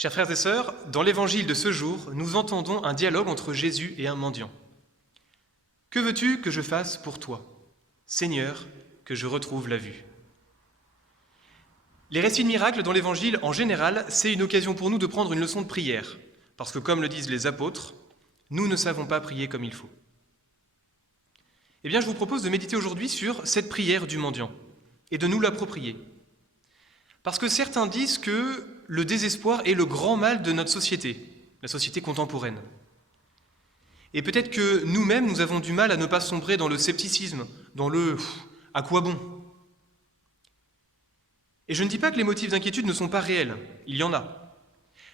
Chers frères et sœurs, dans l'évangile de ce jour, nous entendons un dialogue entre Jésus et un mendiant. « Que veux-tu que je fasse pour toi, Seigneur, que je retrouve la vue ?» Les récits de miracles dans l'évangile, en général, c'est une occasion pour nous de prendre une leçon de prière, parce que comme le disent les apôtres, nous ne savons pas prier comme il faut. Eh bien, je vous propose de méditer aujourd'hui sur cette prière du mendiant et de nous l'approprier. Parce que certains disent que le désespoir est le grand mal de notre société, la société contemporaine. Et peut-être que nous-mêmes, nous avons du mal à ne pas sombrer dans le scepticisme, dans le « à quoi bon ?» Et je ne dis pas que les motifs d'inquiétude ne sont pas réels, il y en a.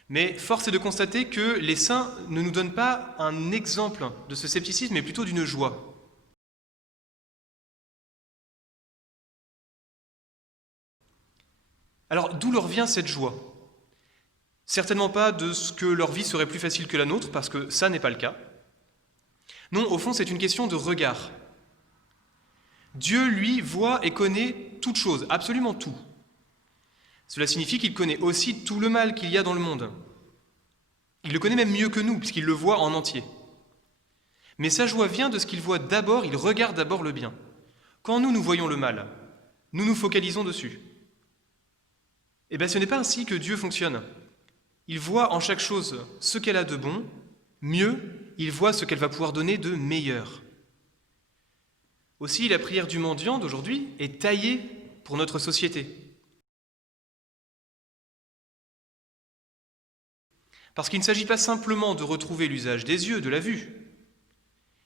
Mais force est de constater que les saints ne nous donnent pas un exemple de ce scepticisme, mais plutôt d'une joie. Alors, d'où leur vient cette joie ? Certainement pas de ce que leur vie serait plus facile que la nôtre, parce que ça n'est pas le cas. Non, au fond, c'est une question de regard. Dieu, lui, voit et connaît toute chose, absolument tout. Cela signifie qu'il connaît aussi tout le mal qu'il y a dans le monde. Il le connaît même mieux que nous, puisqu'il le voit en entier. Mais sa joie vient de ce qu'il voit d'abord, il regarde d'abord le bien. Quand nous voyons le mal, nous nous focalisons dessus. Eh bien, ce n'est pas ainsi que Dieu fonctionne. Il voit en chaque chose ce qu'elle a de bon, mieux, il voit ce qu'elle va pouvoir donner de meilleur. Aussi, la prière du mendiant d'aujourd'hui est taillée pour notre société. Parce qu'il ne s'agit pas simplement de retrouver l'usage des yeux, de la vue.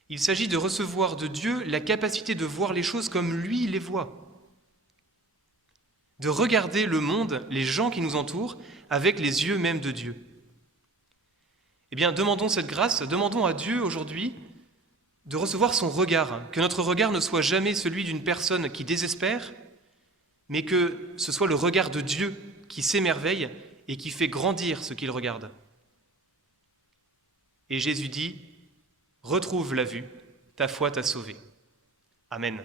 Il s'agit de recevoir de Dieu la capacité de voir les choses comme lui les voit. De regarder le monde, les gens qui nous entourent, avec les yeux même de Dieu. Eh bien, demandons cette grâce, demandons à Dieu aujourd'hui de recevoir son regard, que notre regard ne soit jamais celui d'une personne qui désespère, mais que ce soit le regard de Dieu qui s'émerveille et qui fait grandir ce qu'il regarde. Et Jésus dit « Retrouve la vue, ta foi t'a sauvé. » Amen.